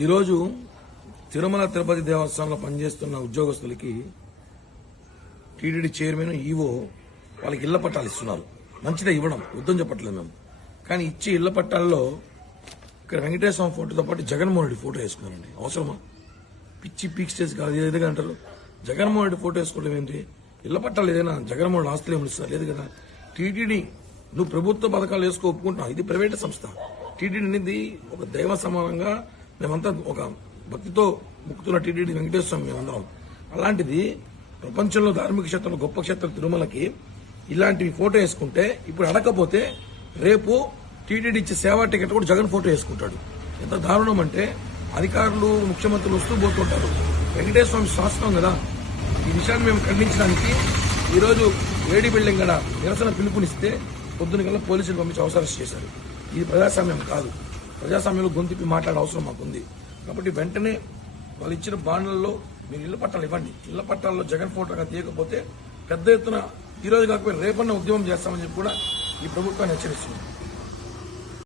ఈరోజు తిరుమల తిరుపతి దేవస్థానంలో పనిచేస్తున్న ఉద్యోగస్తులకి టీటీడీ చైర్మన్ ఈవో వాళ్ళకి ఇళ్ల పట్టాలు ఇస్తున్నారు మంచిదే ఇవ్వడం వద్దని చెప్పట్లేదు మేము కానీ ఇచ్చే ఇళ్ల పట్టాల్లో ఇక్కడ వెంకటేశ్వర ఫోటోతో పాటు జగన్మోహన్ రెడ్డి ఫోటో వేసుకున్నారండి అవసరమా పిచ్చి పీక్ చేసి కాదు ఏదైతే అంటారు జగన్మోహన్ రెడ్డి ఫోటో వేసుకోవడం ఏంటి ఇళ్ల పట్టాలు ఏదైనా జగన్మోహన్ ఆస్తులు ఏమి లేదు కదా టీటీడీ నువ్వు ప్రభుత్వ పథకాలు వేసుకో ఒప్పుకుంటున్నావు ఇది ప్రైవేట్ సంస్థ టీటీడీ అనేది ఒక దైవ సమానంగా మేమంతా ఒక భక్తితో ముక్తుల టీటీడీ వెంకటేశ్వర స్వామి మేమందరం అలాంటిది ప్రపంచంలో ధార్మిక క్షేత్రం గొప్ప క్షేత్రం తిరుమలకి ఇలాంటివి ఫోటో వేసుకుంటే ఇప్పుడు అడగకపోతే రేపు టీటీడీ ఇచ్చే సేవా టికెట్ కూడా జగన్ ఫోటో వేసుకుంటాడు ఎంత దారుణం అంటే అధికారులు ముఖ్యమంత్రులు వస్తూ పోతుంటారు వెంకటేశ్వర స్వామి శాస్త్రం కదా ఈ విషయాన్ని మేము ఖండించడానికి ఈరోజు వేడి బిల్డింగ్ గడ నిరసన పిలుపునిస్తే పొద్దున కల్లా పోలీసులు పంపించి అవసరం చేశారు ఇది ప్రజాస్వామ్యం కాదు ప్రజాస్వామ్యంలో గొంతుపి మాట్లాడే అవసరం మాకుంది కాబట్టి వెంటనే వాళ్ళు ఇచ్చిన బాండ్లలో మీరు ఇళ్ల పట్టాలు ఇవ్వండి ఇళ్ల పట్టాల్లో జగన్ ఫోటోగా తీయకపోతే పెద్ద ఎత్తున ఈరోజు కాకపోతే రేపన్న ఉద్యమం చేస్తామని చెప్పి కూడా ఈ ప్రభుత్వాన్ని హెచ్చరిస్తుంది